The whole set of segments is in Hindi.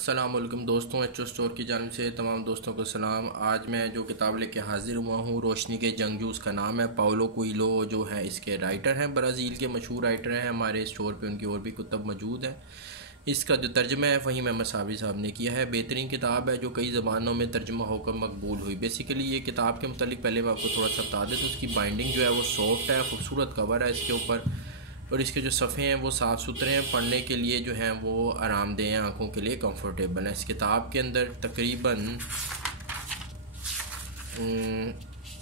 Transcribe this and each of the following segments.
अस्सलाम वालेकुम दोस्तों, एच ओ स्टोर की जानिब से तमाम दोस्तों को सलाम। आज मैं जो किताब लेके हाज़िर हुआ हूँ, रोशनी के जंगजू, उसका नाम है। पाउलो कोएल्हो जो है इसके राइटर हैं, ब्राज़ील के मशहूर राइटर हैं। हमारे स्टोर पे उनकी और भी कुतब मौजूद हैं। इसका जो तर्जमा है फ़हीम अहमद साबरी साहब ने किया है। बेहतरीन किताब है जो कई ज़बानों में तर्जमा होकर मकबूल हुई। बेसिकली ये किताब के मुतालिक पहले मैं आपको थोड़ा सा बता दें तो उसकी बाइंडिंग जो है वो सॉफ्ट है, खूबसूरत कवर है इसके ऊपर, और इसके जो सफ़े हैं वो साफ़ सुथरे हैं, पढ़ने के लिए जो हैं वो आरामदेह हैं, आँखों के लिए कंफर्टेबल है। इस किताब के अंदर तकरीबन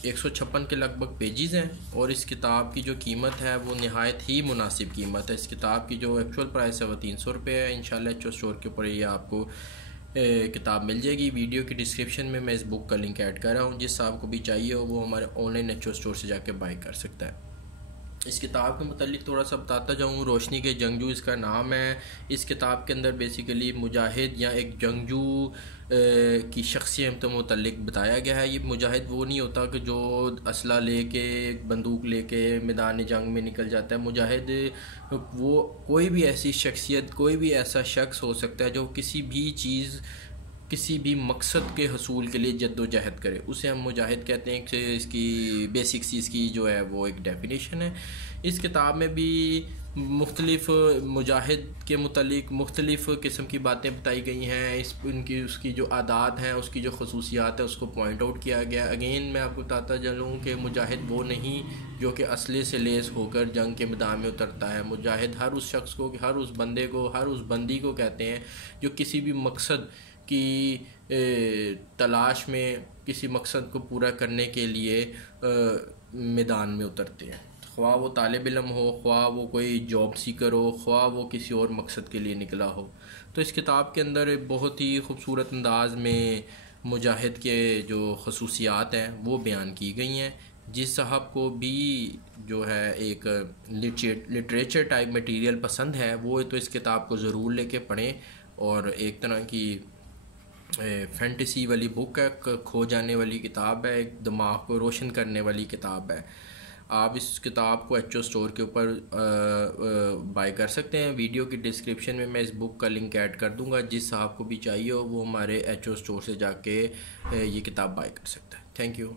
156 के लगभग पेजेस हैं, और इस किताब की जो कीमत है वो नहायत ही मुनासिब कीमत है। इस किताब की जो एक्चुअल प्राइस है वो 300 रुपये है। इंशाल्लाह एच ओ स्टोर के ऊपर ये आपको किताब मिल जाएगी। वीडियो की डिस्क्रिप्शन में मैं इस बुक का लिंक ऐड कर रहा हूँ। जिस साहब को भी चाहिए हो वो हमारे ऑनलाइन एच ओ स्टोर से जाके बाई कर सकता है। इस किताब के मुतालिक थोड़ा सा बताता जाऊँ। रोशनी के जंगजू इसका नाम है। इस किताब के अंदर बेसिकली मुजाहिद या एक जंगजू की शख्सियत के मुतालिक बताया गया है। ये मुजाहिद वो नहीं होता कि जो असला लेके बंदूक लेके मैदान जंग में निकल जाता है। मुजाहिद वो कोई भी ऐसी शख्सियत, कोई भी ऐसा शख्स हो सकता है जो किसी भी चीज़, किसी भी मकसद के हसूल के लिए जद्दोजहद करे, उसे हम मुजाहिद कहते हैं। कि इसकी बेसिक चीज़ की जो है वो एक डेफिनेशन है। इस किताब में भी मुख्तलिफ़ मुजाहिद के मुतालिक मुख्तलिफ़ किस्म की बातें बताई गई हैं। उनकी उसकी जो आदात हैं, उसकी जो खसूसियात है उसको पॉइंट आउट किया गया। अगेन मैं आपको बताता चलूँ कि मुजाहिद वो नहीं जो कि असले से लेस होकर जंग के मैदान में उतरता है। मुजाहिद हर उस शख्स को, हर उस बंदे को, हर उस बंदी को कहते हैं जो किसी भी मकसद की तलाश में, किसी मकसद को पूरा करने के लिए मैदान में उतरते हैं। ख्वाह वो तालिब इल्म हो, ख्वाह वो कोई जॉब सीकर हो, ख्वाह वो किसी और मकसद के लिए निकला हो। तो इस किताब के अंदर बहुत ही खूबसूरत अंदाज में मुजाहिद के जो खसूसियात हैं वो बयान की गई हैं। जिस साहब को भी जो है एक लिटरेचर टाइप मटेरियल पसंद है वो तो इस किताब को ज़रूर लेके पढ़ें। और एक तरह की फैंटेसी वाली बुक है, खो जाने वाली किताब है, एक दिमाग को रोशन करने वाली किताब है। आप इस किताब को एच ओ स्टोर के ऊपर बाय कर सकते हैं। वीडियो की डिस्क्रिप्शन में मैं इस बुक का लिंक ऐड कर दूंगा। जिस साहब को भी चाहिए हो वो हमारे एच ओ स्टोर से जाके ये किताब बाय कर सकता है। Thank you.